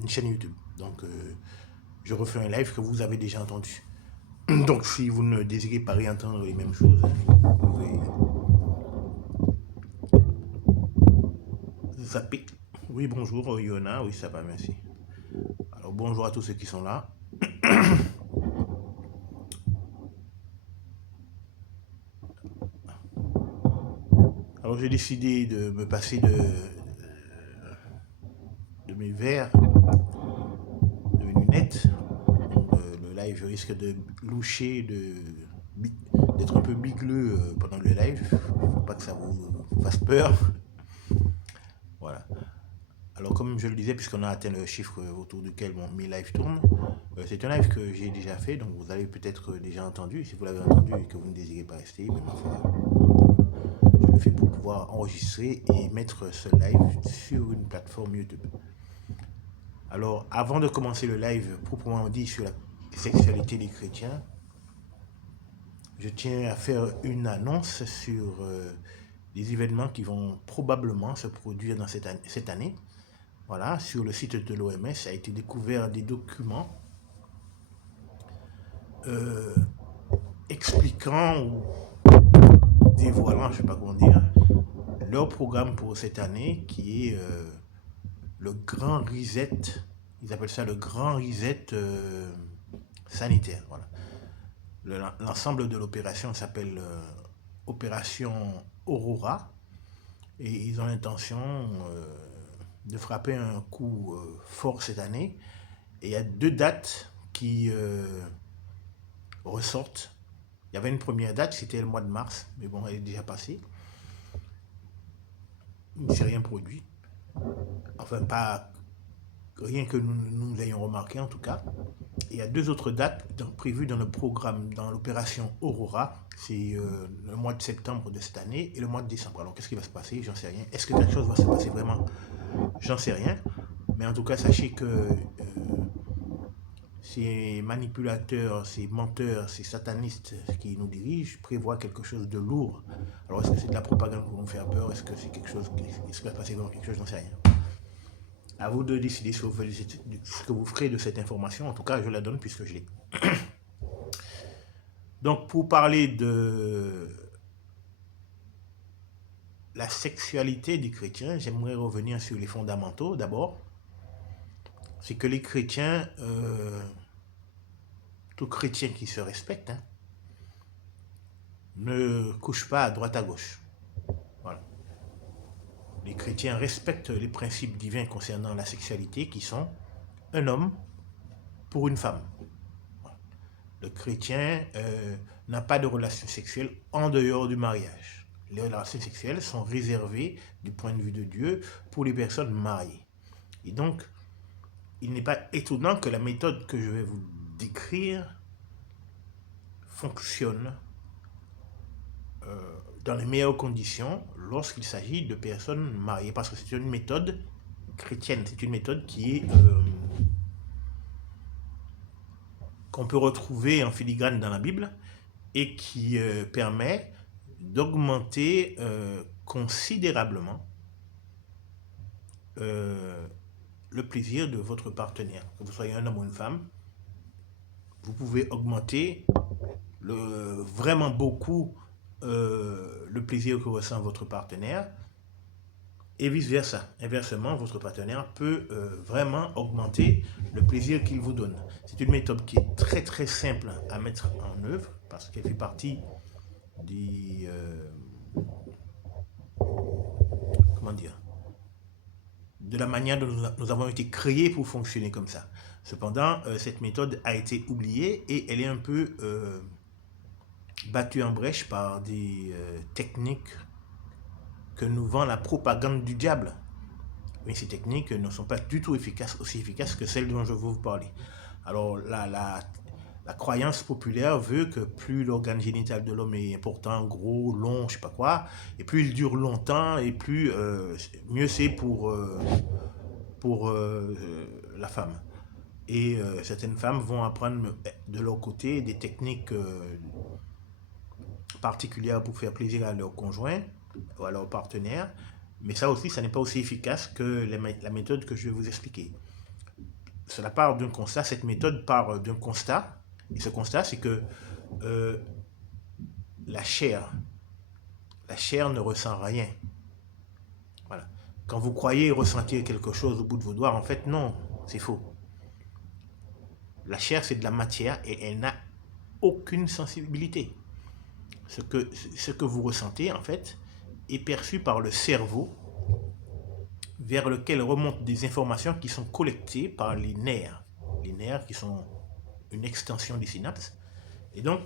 une chaîne YouTube. Donc, je refais un live que vous avez déjà entendu. Donc, si vous ne désirez pas réentendre les mêmes choses, vous pouvez zapper. Oui, bonjour, Yona. Oui, ça va, merci. Alors, bonjour à tous ceux qui sont là. Alors, j'ai décidé de me passer de mes verres, de mes lunettes. Donc, le live risque de loucher, d'être un peu bigleux pendant le live. Faut pas que ça vous fasse peur. Voilà. Alors, comme je le disais, puisqu'on a atteint le chiffre autour duquel mes lives tournent, c'est un live que j'ai déjà fait, donc vous avez peut-être déjà entendu. Si vous l'avez entendu et que vous ne désirez pas rester, mais ma foi, je le fais pour pouvoir enregistrer et mettre ce live sur une plateforme YouTube. Alors, avant de commencer le live proprement dit sur la sexualité des chrétiens, je tiens à faire une annonce sur des événements qui vont probablement se produire dans cette année. Voilà, sur le site de l'OMS a été découvert des documents euh, expliquant ou dévoilant, je ne sais pas comment dire, leur programme pour cette année qui est le grand reset. Ils appellent ça le grand reset sanitaire. Voilà. L'ensemble de l'opération s'appelle Opération Aurora et ils ont l'intention de frapper un coup fort cette année. Et il y a deux dates qui ressortent. Il y avait une première date, c'était le mois de mars, mais bon, elle est déjà passée. Il ne s'est rien produit. Enfin, pas rien que nous ayons remarqué en tout cas. Et il y a deux autres dates prévues dans le programme, dans l'opération Aurora. C'est le mois de septembre de cette année et le mois de décembre. Alors, qu'est-ce qui va se passer? J'en sais rien. Est-ce que quelque chose va se passer vraiment? J'en sais rien. Mais en tout cas, sachez que ces manipulateurs, ces menteurs, ces satanistes qui nous dirigent prévoient quelque chose de lourd. Alors, est-ce que c'est de la propagande pour nous faire peur? Est-ce que c'est quelque chose qui va se passer vraiment quelque chose? J'en sais rien. À vous de décider ce que vous ferez de cette information. En tout cas, je la donne puisque je l'ai. Donc, pour parler de la sexualité des chrétiens, j'aimerais revenir sur les fondamentaux d'abord. C'est que les chrétiens, tout chrétien qui se respecte, hein, ne couche pas à droite à gauche. Voilà. Les chrétiens respectent les principes divins concernant la sexualité qui sont un homme pour une femme. Voilà. Le chrétien n'a pas de relation sexuelle en dehors du mariage. Les relations sexuelles sont réservées du point de vue de Dieu pour les personnes mariées. Et donc, il n'est pas étonnant que la méthode que je vais vous décrire fonctionne dans les meilleures conditions lorsqu'il s'agit de personnes mariées. Parce que c'est une méthode chrétienne, c'est une méthode qui est qu'on peut retrouver en filigrane dans la Bible et qui permet d'augmenter considérablement le plaisir de votre partenaire. Que vous soyez un homme ou une femme, vous pouvez augmenter vraiment beaucoup le plaisir que ressent votre partenaire et vice-versa. Inversement, votre partenaire peut vraiment augmenter le plaisir qu'il vous donne. C'est une méthode qui est très très simple à mettre en œuvre parce qu'elle fait partie des... comment dire, de la manière dont nous avons été créés pour fonctionner comme ça. Cependant, cette méthode a été oubliée et elle est un peu battue en brèche par des techniques que nous vend la propagande du diable. Mais ces techniques ne sont pas du tout aussi efficaces que celles dont je veux vous parler. Alors, la croyance populaire veut que plus l'organe génital de l'homme est important, gros, long, je sais pas quoi, et plus il dure longtemps, et plus mieux c'est pour la femme. Et certaines femmes vont apprendre de leur côté des techniques particulières pour faire plaisir à leur conjoint ou à leur partenaire. Mais ça aussi, ça n'est pas aussi efficace que la méthode que je vais vous expliquer. cela part d'un constat, cette méthode part d'un constat, et ce constat, c'est que euh, la chair ne ressent rien. Voilà. Quand vous croyez ressentir quelque chose au bout de vos doigts, en fait, non, c'est faux. La chair, c'est de la matière et elle n'a aucune sensibilité. Ce que vous ressentez, en fait, est perçu par le cerveau vers lequel remontent des informations qui sont collectées par les nerfs. Les nerfs qui sont une extension des synapses. Et donc,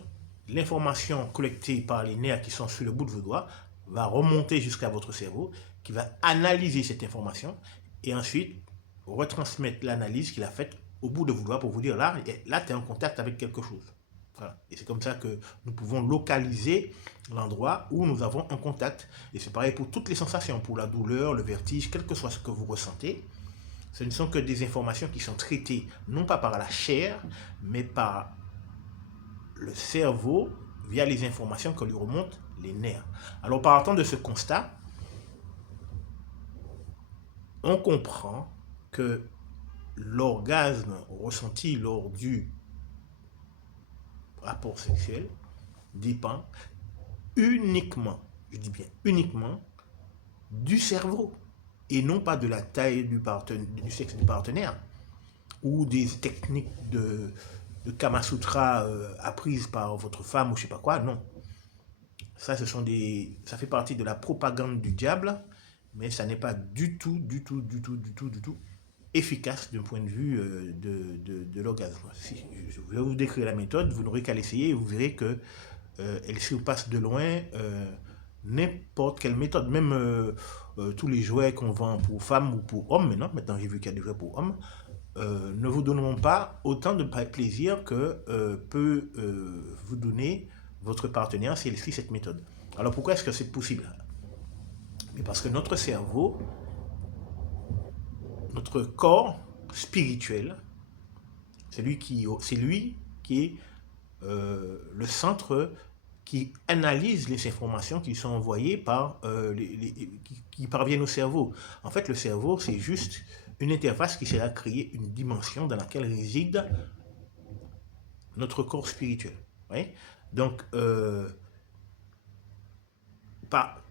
l'information collectée par les nerfs qui sont sur le bout de vos doigts va remonter jusqu'à votre cerveau, qui va analyser cette information et ensuite retransmettre l'analyse qu'il a faite au bout de vos doigts pour vous dire là, là tu es en contact avec quelque chose. Voilà. Et c'est comme ça que nous pouvons localiser l'endroit où nous avons un contact. Et c'est pareil pour toutes les sensations, pour la douleur, le vertige, quel que soit ce que vous ressentez. Ce ne sont que des informations qui sont traitées non pas par la chair, mais par le cerveau via les informations que lui remontent les nerfs. Alors partant de ce constat, on comprend que l'orgasme ressenti lors du rapport sexuel dépend uniquement, je dis bien uniquement, du cerveau et non pas de la taille du sexe du partenaire ou des techniques de Kama Sutra apprises par votre femme ou je sais pas quoi, non. Ça, ça fait partie de la propagande du diable, mais ça n'est pas du tout efficace d'un point de vue de l'orgasme. Si je vais vous décrire la méthode, vous n'aurez qu'à l'essayer et vous verrez que elle surpasse de loin n'importe quelle méthode. Même tous les jouets qu'on vend pour femmes ou pour hommes, maintenant j'ai vu qu'il y a des jouets pour hommes, ne vous donneront pas autant de plaisir que peut vous donner votre partenaire si elle suit cette méthode. Alors pourquoi est-ce que c'est possible? Mais parce que notre cerveau, notre corps spirituel, c'est lui qui est le centre qui analyse les informations qui sont envoyées par qui parviennent au cerveau. En fait, le cerveau, c'est juste une interface qui sert à créer une dimension dans laquelle réside notre corps spirituel. Oui? Donc,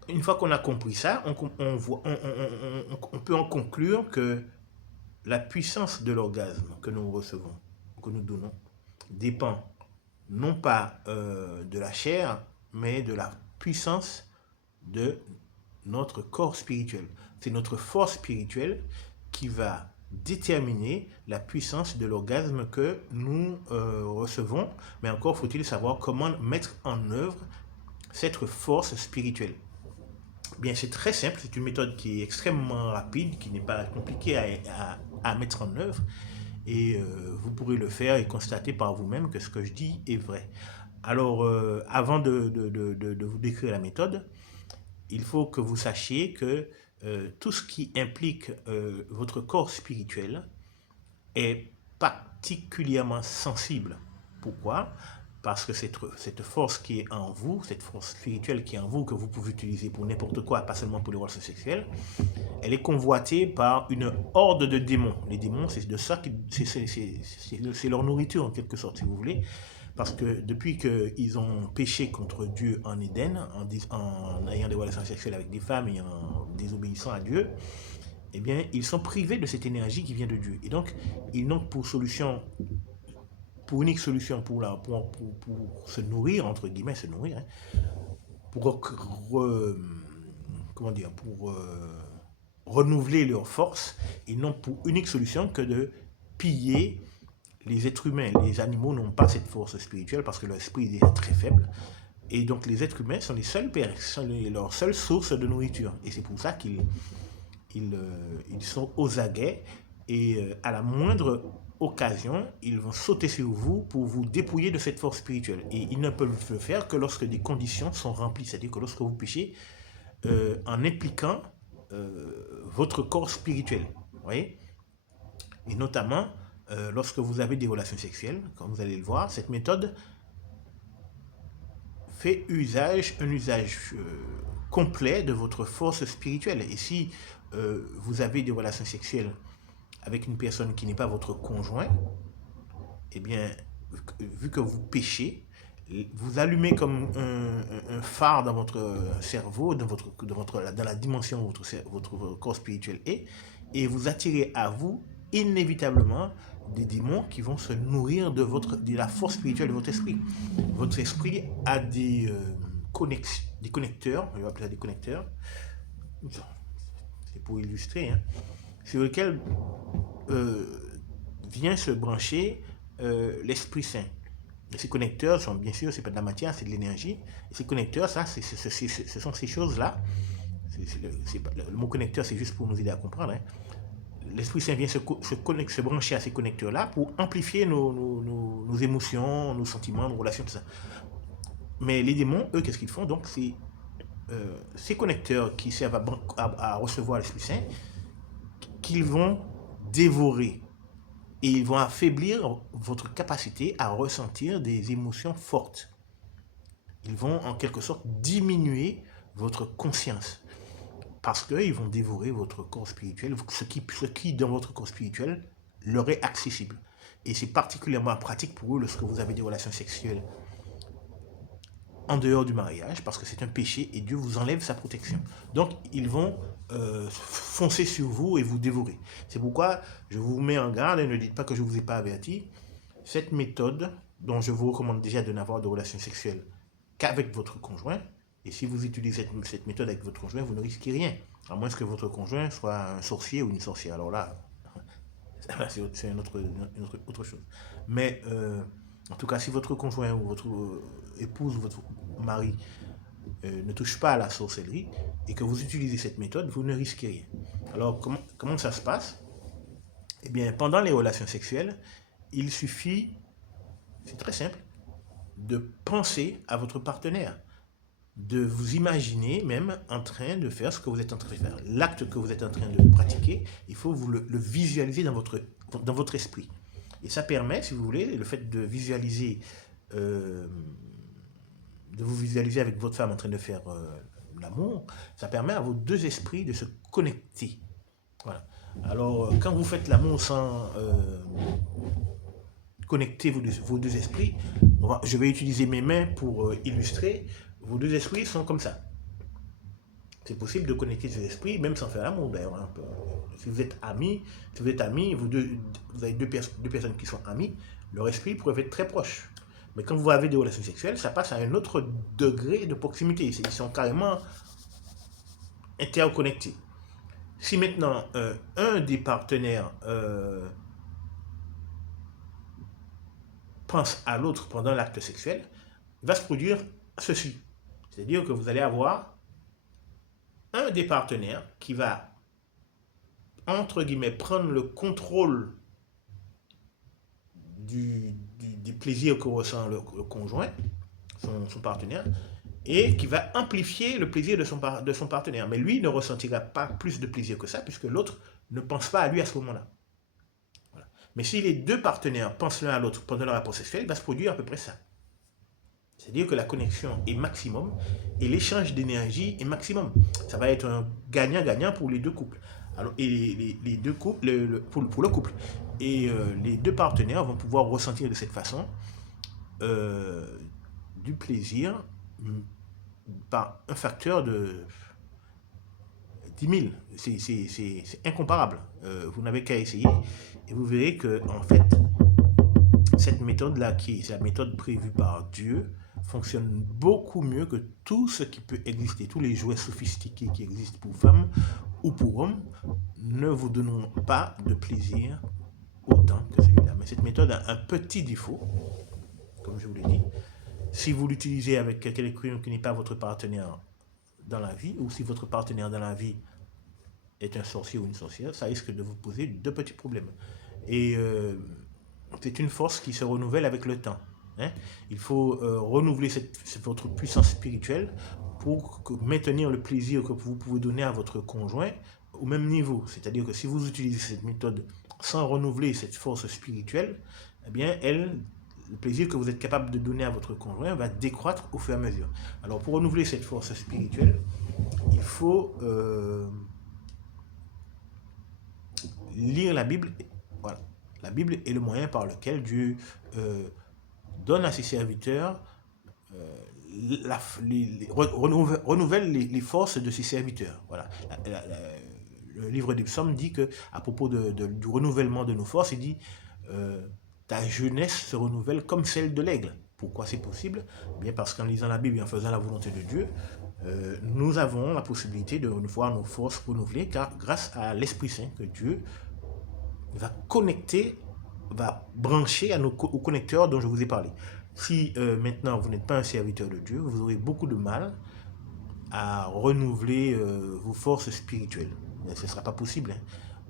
une fois qu'on a compris ça, on peut en conclure que la puissance de l'orgasme que nous recevons, que nous donnons, dépend non pas de la chair, mais de la puissance de notre corps spirituel. C'est notre force spirituelle qui va déterminer la puissance de l'orgasme que nous recevons, mais encore faut-il savoir comment mettre en œuvre cette force spirituelle. Bien, c'est très simple, c'est une méthode qui est extrêmement rapide, qui n'est pas compliquée à mettre en œuvre, et vous pourrez le faire et constater par vous-même que ce que je dis est vrai. Alors, avant de vous décrire la méthode, il faut que vous sachiez que tout ce qui implique votre corps spirituel est particulièrement sensible. Pourquoi? Parce que cette force qui est en vous, cette force spirituelle qui est en vous, que vous pouvez utiliser pour n'importe quoi, pas seulement pour les relations sexuelles, elle est convoitée par une horde de démons. Les démons, c'est de ça, c'est leur nourriture en quelque sorte, si vous voulez. Parce que depuis qu'ils ont péché contre Dieu en Éden, en ayant des relations sexuelles avec des femmes et en désobéissant à Dieu, eh bien, ils sont privés de cette énergie qui vient de Dieu. Et donc, ils n'ont pour unique solution pour se nourrir, entre guillemets, se nourrir, hein, pour, comment dire, pour renouveler leur force, ils n'ont pour unique solution que de piller les êtres humains. Les animaux n'ont pas cette force spirituelle parce que leur esprit est déjà très faible. Et donc les êtres humains sont leur seule source de nourriture. Et c'est pour ça qu'ils sont aux aguets et à la moindre occasion, ils vont sauter sur vous pour vous dépouiller de cette force spirituelle. Et ils ne peuvent le faire que lorsque des conditions sont remplies. C'est-à-dire que lorsque vous péchez en impliquant votre corps spirituel. Vous voyez? Et notamment, lorsque vous avez des relations sexuelles, comme vous allez le voir, cette méthode fait un usage complet de votre force spirituelle. Et si vous avez des relations sexuelles avec une personne qui n'est pas votre conjoint, eh bien, vu que vous péchez, vous allumez comme un phare dans votre cerveau, dans la dimension où votre corps spirituel est, et vous attirez à vous inévitablement des démons qui vont se nourrir de la force spirituelle de votre esprit. Votre esprit a des connecteurs, on va appeler ça des connecteurs, c'est pour illustrer, hein, sur lesquels vient se brancher l'Esprit Saint. Et ces connecteurs sont, bien sûr, c'est pas de la matière, c'est de l'énergie. Et ces connecteurs, ça, ce sont ces choses-là. Le mot connecteur, c'est juste pour nous aider à comprendre. Hein. L'Esprit Saint vient se brancher à ces connecteurs-là pour amplifier nos émotions, nos sentiments, nos relations, tout ça. Mais les démons, eux, qu'est-ce qu'ils font? Donc, c'est ces connecteurs qui servent à recevoir l'Esprit Saint, qu'ils vont dévorer. Et ils vont affaiblir votre capacité à ressentir des émotions fortes. Ils vont en quelque sorte diminuer votre conscience. Parce qu'ils vont dévorer votre corps spirituel, ce qui dans votre corps spirituel leur est accessible. Et c'est particulièrement pratique pour eux lorsque vous avez des relations sexuelles en dehors du mariage, parce que c'est un péché et Dieu vous enlève sa protection. Donc, ils vont foncer sur vous et vous dévorer. C'est pourquoi je vous mets en garde et ne dites pas que je ne vous ai pas averti. Cette méthode, dont je vous recommande déjà de n'avoir de relations sexuelles qu'avec votre conjoint, et si vous utilisez cette méthode avec votre conjoint, vous ne risquez rien, à moins que votre conjoint soit un sorcier ou une sorcière. Alors là, c'est une autre chose. Mais en tout cas, si votre conjoint ou votre épouse ou votre mari ne touche pas à la sorcellerie et que vous utilisez cette méthode, vous ne risquez rien. Alors, comment ça se passe? Eh bien, pendant les relations sexuelles, il suffit, c'est très simple, de penser à votre partenaire, de vous imaginer même en train de faire ce que vous êtes en train de faire. L'acte que vous êtes en train de pratiquer, il faut vous le visualiser dans votre esprit. Et ça permet, si vous voulez, le fait de visualiser, de vous visualiser avec votre femme en train de faire l'amour, ça permet à vos deux esprits de se connecter. Voilà. Alors, quand vous faites l'amour sans connecter vos deux esprits, je vais utiliser mes mains pour illustrer, vos deux esprits sont comme ça. C'est possible de connecter ces esprits, même sans faire l'amour d'ailleurs. Hein. Si vous êtes amis, vous avez deux personnes qui sont amies, leur esprit pourrait être très proche. Mais quand vous avez des relations sexuelles, ça passe à un autre degré de proximité. Ils sont carrément interconnectés. Si maintenant un des partenaires pense à l'autre pendant l'acte sexuel, il va se produire ceci. C'est-à-dire que vous allez avoir un des partenaires qui va, entre guillemets, prendre le contrôle du plaisir que ressent le conjoint, son partenaire, et qui va amplifier le plaisir de son partenaire. Mais lui ne ressentira pas plus de plaisir que ça, puisque l'autre ne pense pas à lui à ce moment-là. Voilà. Mais si les deux partenaires pensent l'un à l'autre pendant leur rapport sexuel, il va se produire à peu près ça. C'est-à-dire que la connexion est maximum et l'échange d'énergie est maximum. Ça va être un gagnant-gagnant pour les deux couples. Alors, et les deux couples, pour le couple. Et les deux partenaires vont pouvoir ressentir de cette façon du plaisir par un facteur de 10 000. C'est incomparable. Vous n'avez qu'à essayer et vous verrez que, en fait, cette méthode-là, qui est la méthode prévue par Dieu, fonctionne beaucoup mieux que tout ce qui peut exister. Tous les jouets sophistiqués qui existent pour femmes ou pour hommes ne vous donneront pas de plaisir autant que celui-là. Mais cette méthode a un petit défaut, comme je vous l'ai dit. Si vous l'utilisez avec quelqu'un qui n'est pas votre partenaire dans la vie, ou si votre partenaire dans la vie est un sorcier ou une sorcière, ça risque de vous poser de petits problèmes. Et c'est une force qui se renouvelle avec le temps. Hein? Il faut renouveler votre puissance spirituelle pour maintenir le plaisir que vous pouvez donner à votre conjoint au même niveau. C'est-à-dire que si vous utilisez cette méthode sans renouveler cette force spirituelle, eh bien, le plaisir que vous êtes capable de donner à votre conjoint va décroître au fur et à mesure. Alors, pour renouveler cette force spirituelle, il faut lire la Bible, voilà. La Bible est le moyen par lequel Dieu donne à ses serviteurs, renouvelle les forces de ses serviteurs. Voilà. Le livre des psaumes dit que, à propos du renouvellement de nos forces, il dit ta jeunesse se renouvelle comme celle de l'aigle. Pourquoi c'est possible? Bien parce qu'en lisant la Bible et en faisant la volonté de Dieu, nous avons la possibilité de voir nos forces renouvelées, car grâce à l'Esprit Saint que Dieu va connecter, va brancher au connecteur dont je vous ai parlé. Si maintenant vous n'êtes pas un serviteur de Dieu, vous aurez beaucoup de mal à renouveler vos forces spirituelles. Mais ce ne sera pas possible, hein,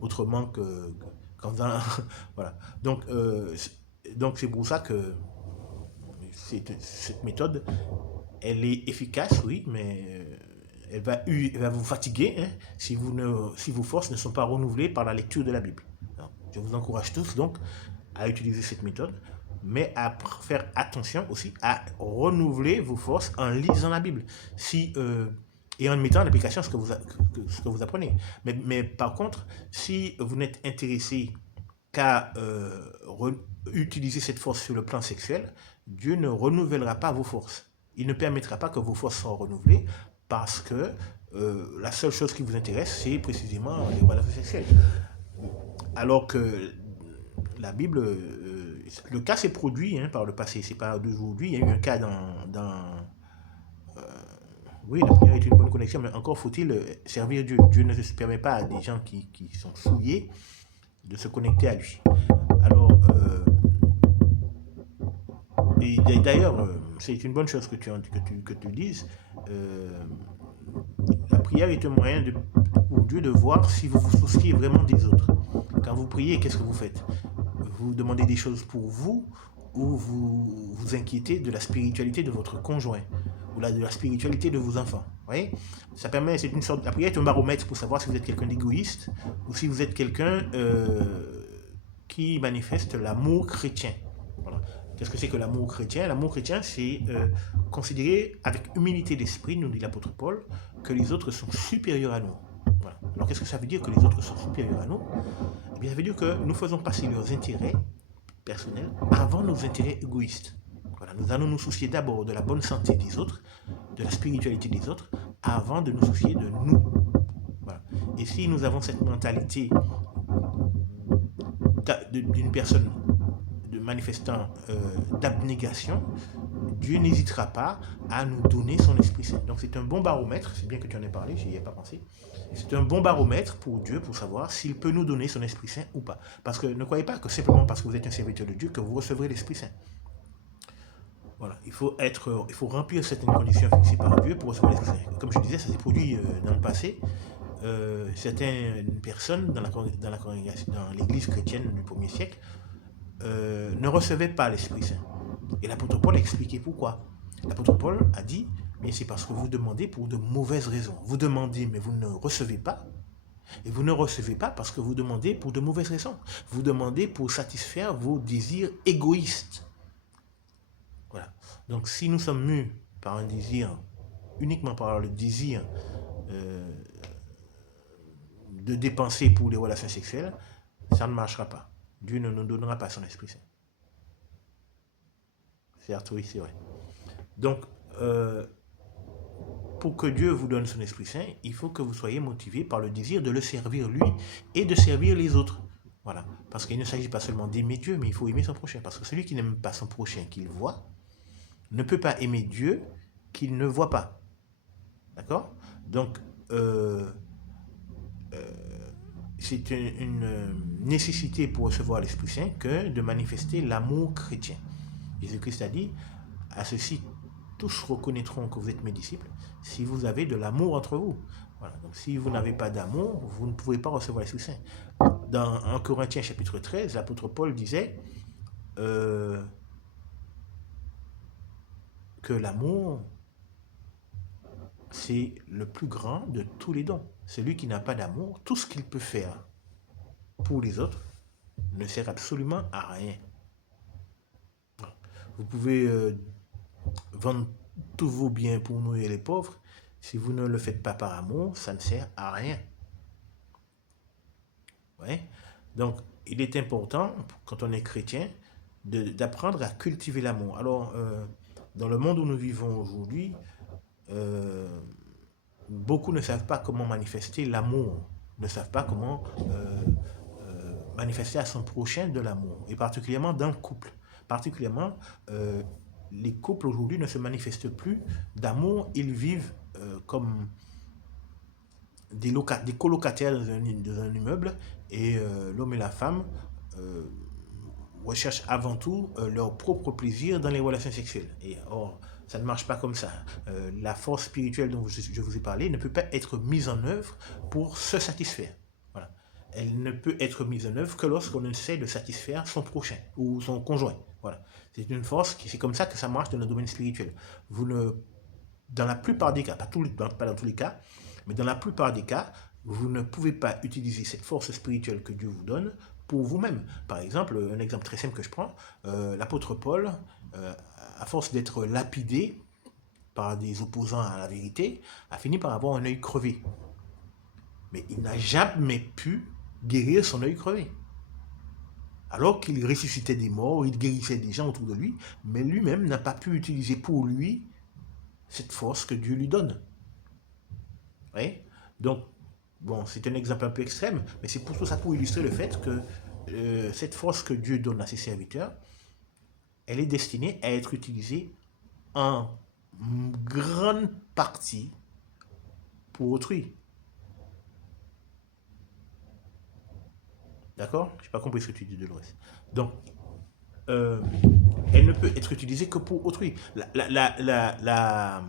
autrement que quand voilà. Donc c'est pour ça que cette méthode, elle est efficace, oui, mais elle va vous fatiguer, hein, si vos forces ne sont pas renouvelées par la lecture de la Bible. Alors, je vous encourage tous donc à utiliser cette méthode, mais à faire attention aussi à renouveler vos forces en lisant la Bible et en mettant en application ce que vous apprenez. Mais par contre, si vous n'êtes intéressé qu'à utiliser cette force sur le plan sexuel, Dieu ne renouvellera pas vos forces. Il ne permettra pas que vos forces soient renouvelées parce que la seule chose qui vous intéresse, c'est précisément les relations sexuelles. Alors que la Bible, le cas s'est produit, hein, par le passé, c'est pas d'aujourd'hui. Il y a eu un cas oui, la prière est une bonne connexion, mais encore faut-il servir Dieu. Dieu ne se permet pas à des gens qui sont souillés de se connecter à lui. Alors, et d'ailleurs, c'est une bonne chose que tu dises. La prière est un moyen pour Dieu de voir si vous vous souciez vraiment des autres. Quand vous priez, qu'est-ce que vous faites? Vous demandez des choses pour vous, ou vous vous inquiétez de la spiritualité de votre conjoint, ou de la spiritualité de vos enfants. Vous voyez? Ça permet, c'est une sorte, la prière est un baromètre pour savoir si vous êtes quelqu'un d'égoïste, ou si vous êtes quelqu'un qui manifeste l'amour chrétien. Voilà. Qu'est-ce que c'est que l'amour chrétien? L'amour chrétien, c'est considérer avec humilité d'esprit, nous dit l'apôtre Paul, que les autres sont supérieurs à nous. Voilà. Alors qu'est-ce que ça veut dire que les autres sont supérieurs à nous? Eh bien, ça veut dire que nous faisons passer leurs intérêts personnels avant nos intérêts égoïstes. Voilà. Nous allons nous soucier d'abord de la bonne santé des autres, de la spiritualité des autres, avant de nous soucier de nous. Voilà. Et si nous avons cette mentalité d'une personne manifestant d'abnégation, Dieu n'hésitera pas à nous donner son Esprit Saint. Donc c'est un bon baromètre, c'est bien que tu en aies parlé, j'y ai pas pensé. C'est un bon baromètre pour Dieu pour savoir s'il peut nous donner son Esprit Saint ou pas. Parce que ne croyez pas que simplement parce que vous êtes un serviteur de Dieu que vous recevrez l'Esprit Saint. Voilà, il faut remplir certaines conditions fixées par Dieu pour recevoir l'Esprit Saint. Comme je disais, ça s'est produit dans le passé. Certaines personnes dans l'église chrétienne du 1er siècle ne recevaient pas l'Esprit Saint. Et l'apôtre Paul a expliqué pourquoi. L'apôtre Paul a dit, mais c'est parce que vous demandez pour de mauvaises raisons. Vous demandez, mais vous ne recevez pas. Et vous ne recevez pas parce que vous demandez pour de mauvaises raisons. Vous demandez pour satisfaire vos désirs égoïstes. Voilà. Donc si nous sommes mus par un désir, uniquement par le désir de dépenser pour les relations sexuelles, ça ne marchera pas. Dieu ne nous donnera pas son Esprit Saint. Certes, oui, c'est vrai. Donc, pour que Dieu vous donne son Esprit Saint, il faut que vous soyez motivé par le désir de le servir lui et de servir les autres. Voilà. Parce qu'il ne s'agit pas seulement d'aimer Dieu, mais il faut aimer son prochain. Parce que celui qui n'aime pas son prochain qu'il voit ne peut pas aimer Dieu qu'il ne voit pas. D'accord? Donc, c'est une nécessité pour recevoir l'Esprit Saint que de manifester l'amour chrétien. Jésus-Christ a dit, à ceci, tous reconnaîtront que vous êtes mes disciples si vous avez de l'amour entre vous. Voilà. Donc, si vous n'avez pas d'amour, vous ne pouvez pas recevoir l'Esprit Saint. Dans 1 Corinthiens chapitre 13, l'apôtre Paul disait que l'amour, c'est le plus grand de tous les dons. Celui qui n'a pas d'amour, tout ce qu'il peut faire pour les autres ne sert absolument à rien. Vous pouvez vendre tous vos biens pour nourrir les pauvres. Si vous ne le faites pas par amour, ça ne sert à rien. Ouais. Donc, il est important, quand on est chrétien, d'apprendre à cultiver l'amour. Alors, dans le monde où nous vivons aujourd'hui, euh, beaucoup ne savent pas comment manifester l'amour, ne savent pas comment manifester à son prochain de l'amour, et particulièrement dans le couple. Particulièrement, euh, les couples aujourd'hui ne se manifestent plus d'amour, ils vivent comme des colocataires dans un immeuble, et l'homme et la femme euh, recherchent avant tout leur propre plaisir dans les relations sexuelles. Et or, ça ne marche pas comme ça. La force spirituelle dont je vous ai parlé ne peut pas être mise en œuvre pour se satisfaire. Voilà. Elle ne peut être mise en œuvre que lorsqu'on essaie de satisfaire son prochain ou son conjoint. Voilà. C'est une force c'est comme ça que ça marche dans le domaine spirituel. Vous ne, dans la plupart des cas, pas dans tous les cas, mais dans la plupart des cas, vous ne pouvez pas utiliser cette force spirituelle que Dieu vous donne pour vous-même. Par exemple, un exemple très simple que je prends, l'apôtre Paul, euh, à force d'être lapidé par des opposants à la vérité, a fini par avoir un œil crevé. Mais il n'a jamais pu guérir son œil crevé. Alors qu'il ressuscitait des morts, il guérissait des gens autour de lui, mais lui-même n'a pas pu utiliser pour lui cette force que Dieu lui donne. Oui. Donc, bon, c'est un exemple un peu extrême, mais c'est pour tout ça pour illustrer le fait que cette force que Dieu donne à ses serviteurs, elle est destinée à être utilisée en grande partie pour autrui. D'accord? Je n'ai pas compris ce que tu dis de l'Ouest. Donc, euh, elle ne peut être utilisée que pour autrui. La,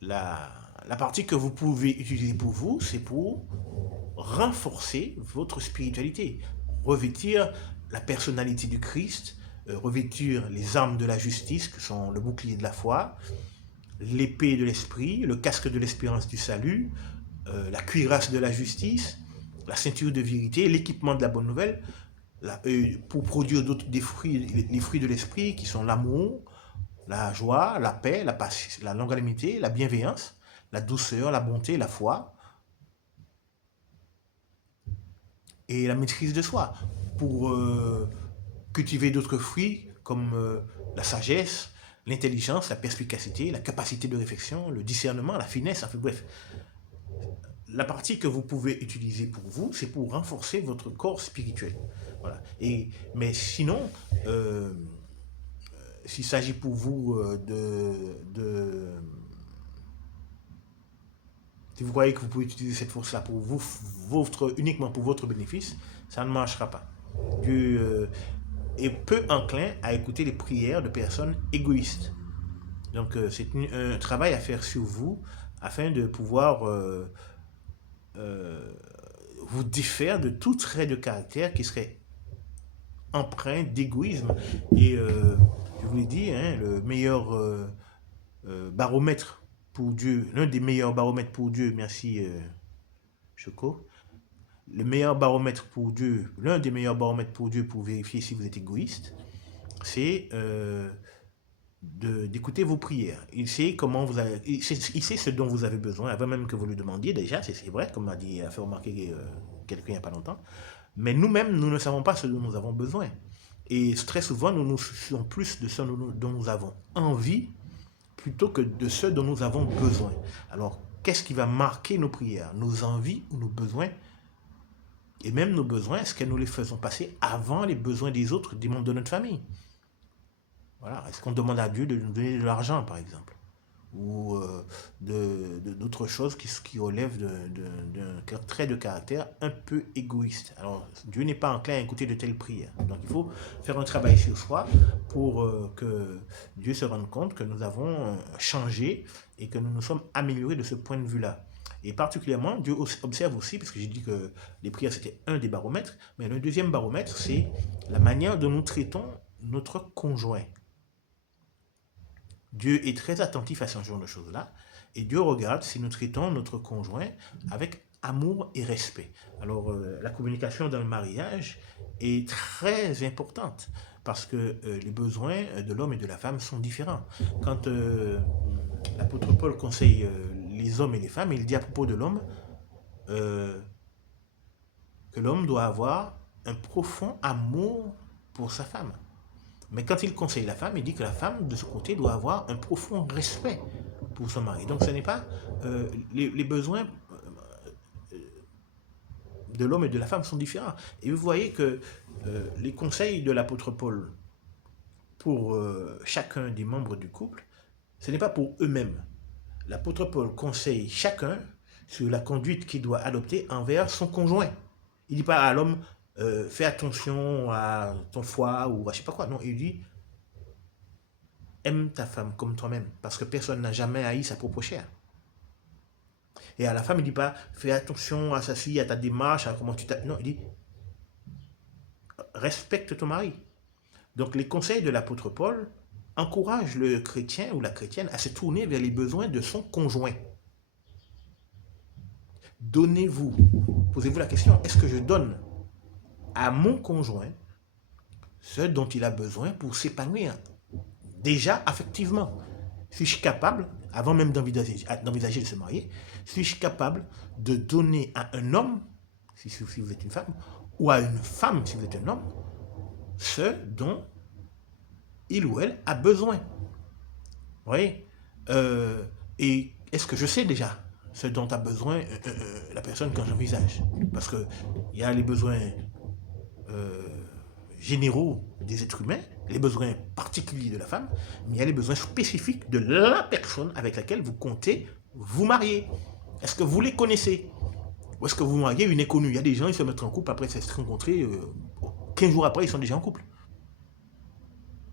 la partie que vous pouvez utiliser pour vous, c'est pour renforcer votre spiritualité, revêtir la personnalité du Christ, revêtir les armes de la justice, que sont le bouclier de la foi, l'épée de l'esprit, le casque de l'espérance du salut, la cuirasse de la justice, la ceinture de vérité, l'équipement de la bonne nouvelle, pour produire des fruits, les fruits de l'esprit qui sont l'amour, la joie, la paix, la longanimité, la bienveillance, la douceur, la bonté, la foi et la maîtrise de soi. Pour cultiver d'autres fruits comme la sagesse, l'intelligence, la perspicacité, la capacité de réflexion, le discernement, la finesse, enfin bref. La partie que vous pouvez utiliser pour vous, c'est pour renforcer votre corps spirituel. Voilà. Mais sinon, s'il s'agit pour vous si vous croyez que vous pouvez utiliser cette force-là pour vous, uniquement pour votre bénéfice, ça ne marchera pas. Dieu est peu enclin à écouter les prières de personnes égoïstes. Donc, c'est un travail à faire sur vous afin de pouvoir euh, vous défaire de tout trait de caractère qui serait empreint d'égoïsme. Et je vous l'ai dit, hein, le meilleur baromètre pour Dieu, l'un des meilleurs baromètres pour Dieu, merci Choco, le meilleur baromètre pour Dieu, l'un des meilleurs baromètres pour Dieu pour vérifier si vous êtes égoïste, c'est d'écouter vos prières. Il sait comment vous avez, il sait ce dont vous avez besoin avant même que vous le demandiez déjà, c'est vrai, comme a fait remarquer quelqu'un il n'y a pas longtemps. Mais nous-mêmes, nous ne savons pas ce dont nous avons besoin. Et très souvent, nous nous soucions plus de ce dont nous avons envie plutôt que de ce dont nous avons besoin. Alors, qu'est-ce qui va marquer nos prières? Nos envies ou nos besoins? Et même nos besoins, est-ce que nous les faisons passer avant les besoins des autres, des membres de notre famille? Voilà. Est-ce qu'on demande à Dieu de nous donner de l'argent, par exemple? Ou d'autres choses qui relèvent d'un trait de caractère un peu égoïste. Alors, Dieu n'est pas enclin à écouter de telles prières. Donc, il faut faire un travail sur soi pour que Dieu se rende compte que nous avons changé et que nous nous sommes améliorés de ce point de vue-là. Et particulièrement, Dieu observe aussi, parce que j'ai dit que les prières c'était un des baromètres, mais le deuxième baromètre, c'est la manière dont nous traitons notre conjoint. Dieu est très attentif à ce genre de choses-là. Et Dieu regarde si nous traitons notre conjoint avec amour et respect. Alors, la communication dans le mariage est très importante parce que les besoins de l'homme et de la femme sont différents. Quand l'apôtre Paul conseille les hommes et les femmes, il dit à propos de l'homme que que l'homme doit avoir un profond amour pour sa femme. Mais quand il conseille la femme, il dit que la femme, de ce côté, doit avoir un profond respect pour son mari. Donc ce n'est pas les besoins de l'homme et de la femme sont différents. Et vous voyez que les conseils de l'apôtre Paul pour chacun des membres du couple, ce n'est pas pour eux-mêmes. L'apôtre Paul conseille chacun sur la conduite qu'il doit adopter envers son conjoint. Il ne dit pas à l'homme, fais attention à ton foie ou à je ne sais pas quoi. Non, il dit, aime ta femme comme toi-même, parce que personne n'a jamais haï sa propre chair. Et à la femme, il ne dit pas, fais attention à sa fille, à ta démarche, à comment tu t'as... Non, il dit, respecte ton mari. Donc les conseils de l'apôtre Paul encouragent le chrétien ou la chrétienne à se tourner vers les besoins de son conjoint. Donnez-vous, posez-vous la question, est-ce que je donne à mon conjoint ce dont il a besoin pour s'épanouir, déjà affectivement? Suis-je capable, avant même d'envisager de se marier, suis-je capable de donner à un homme, si vous êtes une femme, ou à une femme, si vous êtes un homme, ce dont il ou elle a besoin? Vous voyez, et est-ce que je sais déjà ce dont a besoin la personne quand j'envisage? Parce qu'il y a les besoins généraux des êtres humains, les besoins particuliers de la femme, mais il y a les besoins spécifiques de la personne avec laquelle vous comptez vous marier. Est-ce que vous les connaissez? Ou est-ce que vous mariez une inconnue? Il y a des gens, ils se mettent en couple après s'être rencontrés, 15 jours après, ils sont déjà en couple.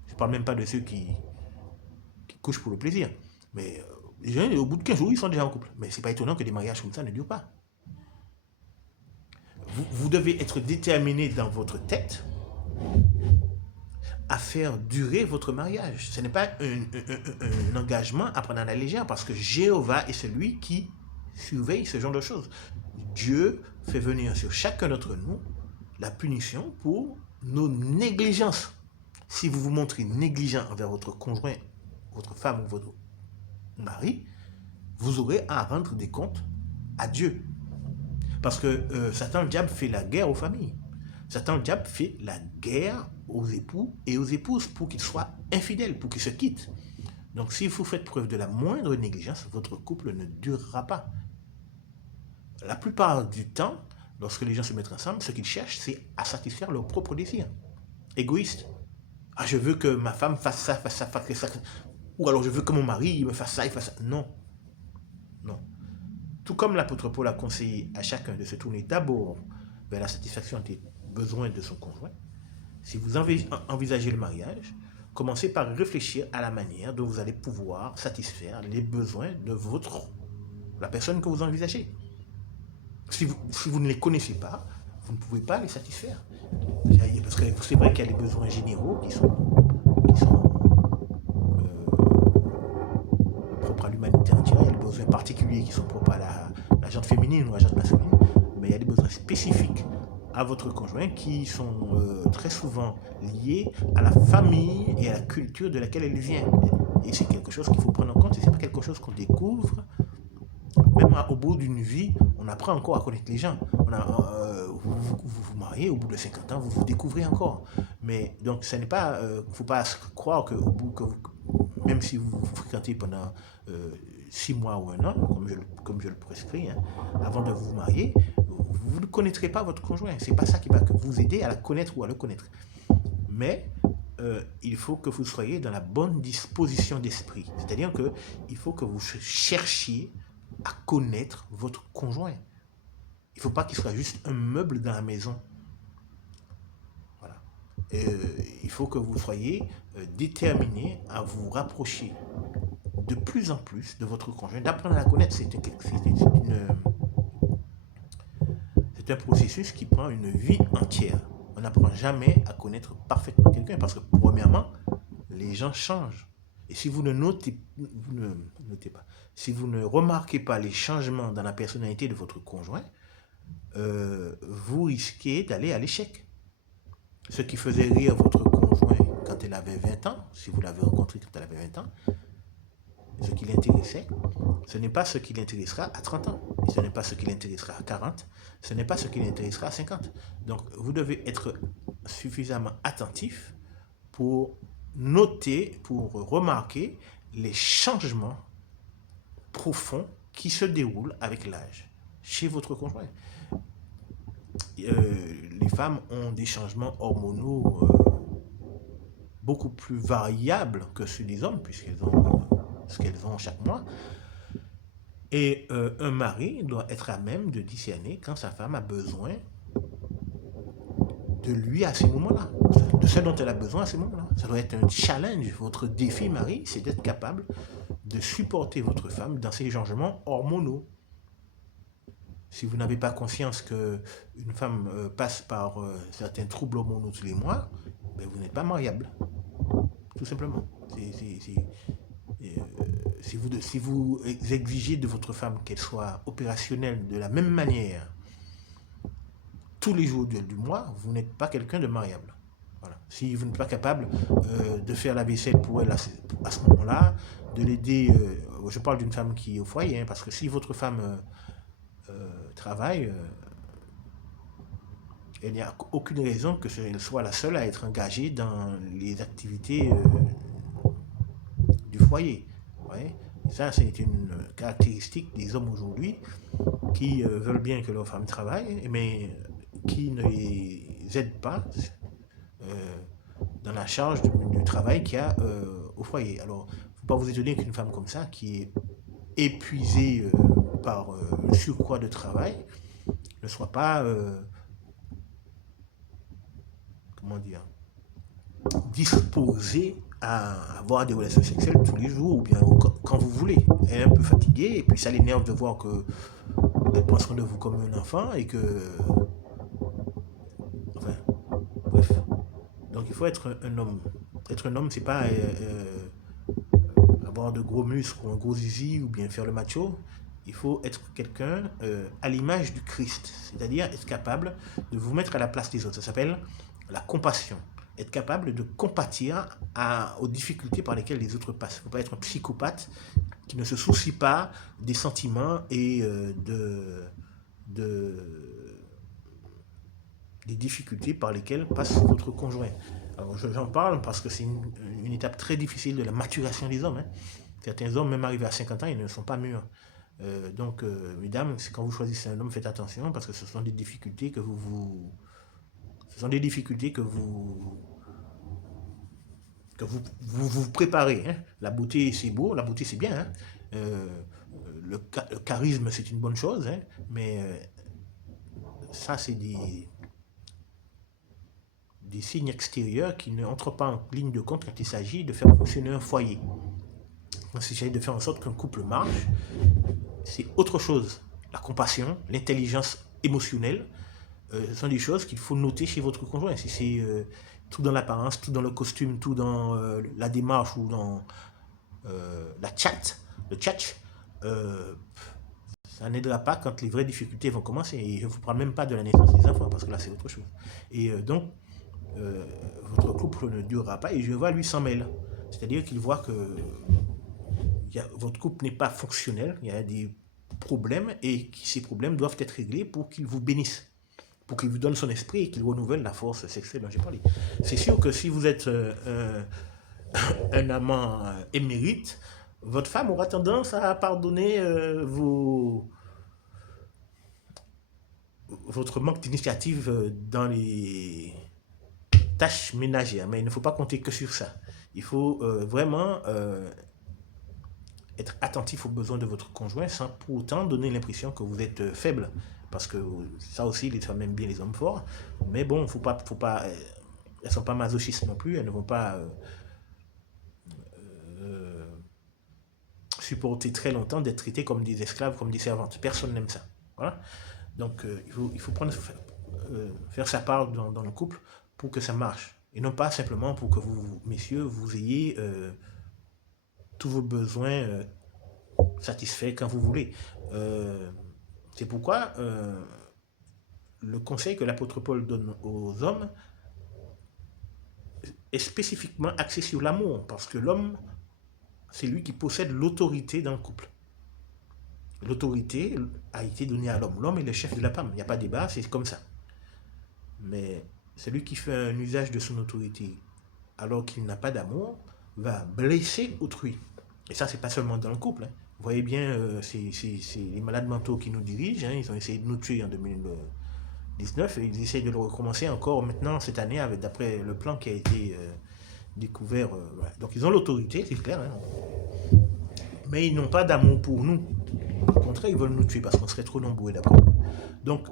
Je ne parle même pas de ceux qui couchent pour le plaisir. Mais les gens, au bout de 15 jours, ils sont déjà en couple. Mais ce n'est pas étonnant que des mariages comme ça ne durent pas. Vous devez être déterminé dans votre tête à faire durer votre mariage. Ce n'est pas un engagement à prendre à la légère, parce que Jéhovah est celui qui surveille ce genre de choses. Dieu fait venir sur chacun d'entre nous la punition pour nos négligences. Si vous vous montrez négligent envers votre conjoint, votre femme ou votre mari, vous aurez à rendre des comptes à Dieu. Parce que Satan, le diable, fait la guerre aux familles. Satan, le diable, fait la guerre aux époux et aux épouses pour qu'ils soient infidèles, pour qu'ils se quittent. Donc, si vous faites preuve de la moindre négligence, votre couple ne durera pas. La plupart du temps, lorsque les gens se mettent ensemble, ce qu'ils cherchent, c'est à satisfaire leurs propres désirs. Égoïste. Ah, je veux que ma femme fasse ça, fasse ça, fasse ça. Ou alors, je veux que mon mari me fasse ça, il fasse ça. Non. Non. Tout comme l'apôtre Paul a conseillé à chacun de se tourner d'abord vers la satisfaction des besoins de son conjoint, si vous envisagez le mariage, commencez par réfléchir à la manière dont vous allez pouvoir satisfaire les besoins de la personne que vous envisagez. Si vous ne les connaissez pas, vous ne pouvez pas les satisfaire. Parce que c'est vrai qu'il y a des besoins généraux qui sont propres à l'humanité entière. Il y a des besoins particuliers qui sont propres à la gente féminine ou à la gente masculine. Mais il y a des besoins spécifiques à votre conjoint qui sont très souvent liés à la famille et à la culture de laquelle elle vient. Et c'est quelque chose qu'il faut prendre en compte. Et ce n'est pas quelque chose qu'on découvre. Même au bout d'une vie, on apprend encore à connaître les gens. Vous vous mariez, au bout de 50 ans, vous vous découvrez encore. Mais donc, ce n'est pas, faut pas croire qu'au bout même si vous vous fréquentez pendant 6 mois ou 1 an, comme je le prescris, hein, avant de vous marier, vous ne connaîtrez pas votre conjoint. C'est pas ça qui va vous aider à la connaître ou à le connaître. Mais il faut que vous soyez dans la bonne disposition d'esprit. C'est-à-dire qu'il faut que vous cherchiez à connaître votre conjoint. Il ne faut pas qu'il soit juste un meuble dans la maison. Voilà. Il faut que vous soyez déterminé à vous rapprocher de plus en plus de votre conjoint. D'apprendre à la connaître, c'est un processus qui prend une vie entière. On n'apprend jamais à connaître parfaitement quelqu'un parce que, premièrement, les gens changent. Et si vous ne notez pas, si vous ne remarquez pas les changements dans la personnalité de votre conjoint, vous risquez d'aller à l'échec. Ce qui faisait rire votre conjoint quand elle avait 20 ans, si vous l'avez rencontré quand elle avait 20 ans, ce qui l'intéressait, Ce n'est pas ce qui l'intéressera à 30 ans. Et ce n'est pas ce qui l'intéressera à 40. Ce n'est pas ce qui l'intéressera à 50. Donc, vous devez être suffisamment attentif pour noter, pour remarquer les changements profonds qui se déroulent avec l'âge chez votre conjoint. Les femmes ont des changements hormonaux beaucoup plus variables que ceux des hommes, puisqu'elles ont ce qu'elles ont chaque mois. Et un mari doit être à même de discerner quand sa femme a besoin de lui à ces moments-là, de ce dont elle a besoin à ces moments-là. Ça doit être un challenge. Votre défi, mari, c'est d'être capable de supporter votre femme dans ces changements hormonaux. Si vous n'avez pas conscience qu'une femme passe par certains troubles hormonaux tous les mois, ben vous n'êtes pas mariable. Tout simplement. Si vous exigez de votre femme qu'elle soit opérationnelle de la même manière tous les jours du mois, vous n'êtes pas quelqu'un de mariable. Voilà. Si vous n'êtes pas capable de faire la vaisselle pour elle à ce moment-là, de l'aider, je parle d'une femme qui est au foyer, hein, parce que si votre femme travaille, il n'y a aucune raison qu'elle soit la seule à être engagée dans les activités du foyer. Ouais. Ça, c'est une caractéristique des hommes aujourd'hui qui veulent bien que leurs femmes travaillent, mais qui ne les aident pas dans la charge du travail qu'il y a au foyer. Alors, il ne faut pas vous étonner qu'une femme comme ça, qui est épuisée par le surcroît de travail, ne soit pas, comment dire, disposée à avoir des relations sexuelles tous les jours ou bien quand vous voulez. Elle est un peu fatiguée et puis ça l'énerve de voir qu'elle prend soin de vous comme un enfant et que... Enfin, bref. Donc il faut être un homme. Être un homme, c'est pas avoir de gros muscles ou un gros zizi ou bien faire le macho. Il faut être quelqu'un à l'image du Christ, c'est-à-dire être capable de vous mettre à la place des autres. Ça s'appelle la compassion. Être capable de compatir aux difficultés par lesquelles les autres passent. Il ne faut pas être un psychopathe qui ne se soucie pas des sentiments et des difficultés par lesquelles passe votre conjoint. Alors j'en parle parce que c'est une étape très difficile de la maturation des hommes. Hein. Certains hommes, même arrivés à 50 ans, ils ne sont pas mûrs. Donc, mesdames, quand vous choisissez un homme, faites attention parce que ce sont des difficultés que vous vous préparez. Hein. La beauté, c'est beau, la beauté, c'est bien. Hein. Le charisme, c'est une bonne chose, hein, mais ça, c'est des signes extérieurs qui n'entrent pas en ligne de compte quand il s'agit de faire fonctionner un foyer. Quand il s'agit de faire en sorte qu'un couple marche, c'est autre chose. La compassion, l'intelligence émotionnelle, ce sont des choses qu'il faut noter chez votre conjoint. Si c'est tout dans l'apparence, tout dans le costume, tout dans la démarche ou dans le chat, ça n'aidera pas quand les vraies difficultés vont commencer. Et je ne vous parle même pas de la naissance des enfants, parce que là, c'est autre chose. Et donc, votre couple ne durera pas et je vois lui s'en mêle. C'est-à-dire qu'il voit que votre couple n'est pas fonctionnel, il y a des problèmes et que ces problèmes doivent être réglés pour qu'il vous bénisse, pour qu'il vous donne son esprit et qu'il renouvelle la force sexuelle dont j'ai parlé. C'est sûr que si vous êtes un amant émérite, votre femme aura tendance à pardonner votre manque d'initiative dans les tâches ménagères. Mais il ne faut pas compter que sur ça. Il faut vraiment être attentif aux besoins de votre conjoint sans pour autant donner l'impression que vous êtes faible. Parce que ça aussi, les femmes aiment bien les hommes forts. Mais bon, faut pas, elles ne sont pas masochistes non plus. Elles ne vont pas supporter très longtemps d'être traitées comme des esclaves, comme des servantes. Personne n'aime ça. Voilà. Donc, il faut faire sa part dans le couple pour que ça marche. Et non pas simplement pour que vous, messieurs, vous ayez tous vos besoins satisfaits quand vous voulez. C'est pourquoi le conseil que l'apôtre Paul donne aux hommes est spécifiquement axé sur l'amour, parce que l'homme, c'est lui qui possède l'autorité dans le couple. l'autorité a été donnée à l'homme. L'homme est le chef de la femme. Il n'y a pas de débat, c'est comme ça. Mais celui qui fait un usage de son autorité alors qu'il n'a pas d'amour va blesser autrui. Et ça, c'est pas seulement dans le couple. Hein. Vous voyez bien, c'est les malades mentaux qui nous dirigent. Hein. Ils ont essayé de nous tuer en 2019 et ils essayent de le recommencer encore maintenant cette année d'après le plan qui a été découvert. Voilà. Donc ils ont l'autorité, c'est clair. Hein. Mais ils n'ont pas d'amour pour nous. Au contraire, ils veulent nous tuer parce qu'on serait trop nombreux d'après eux. Donc,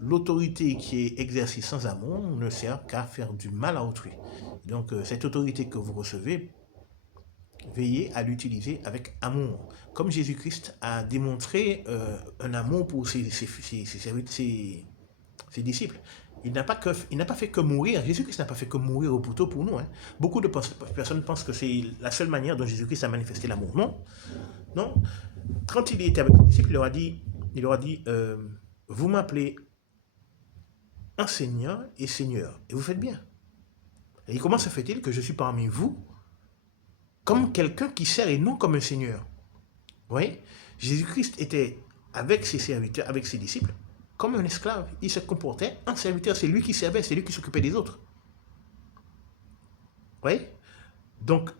l'autorité qui est exercée sans amour ne sert qu'à faire du mal à autrui. Donc, cette autorité que vous recevez, veillez à l'utiliser avec amour. Comme Jésus-Christ a démontré un amour pour ses disciples. Il n'a pas fait que mourir. Jésus-Christ n'a pas fait que mourir au poteau pour nous. Hein. Beaucoup de personnes pensent que c'est la seule manière dont Jésus-Christ a manifesté l'amour. Non, non. Quand il était avec ses disciples, il leur a dit vous m'appelez enseignant et seigneur, et vous faites bien. Et comment se fait-il que je suis parmi vous comme quelqu'un qui sert et non comme un seigneur? Vous voyez, Jésus-Christ était avec ses serviteurs, avec ses disciples, comme un esclave. Il se comportait en serviteur. C'est lui qui servait, c'est lui qui s'occupait des autres. Vous voyez? Donc,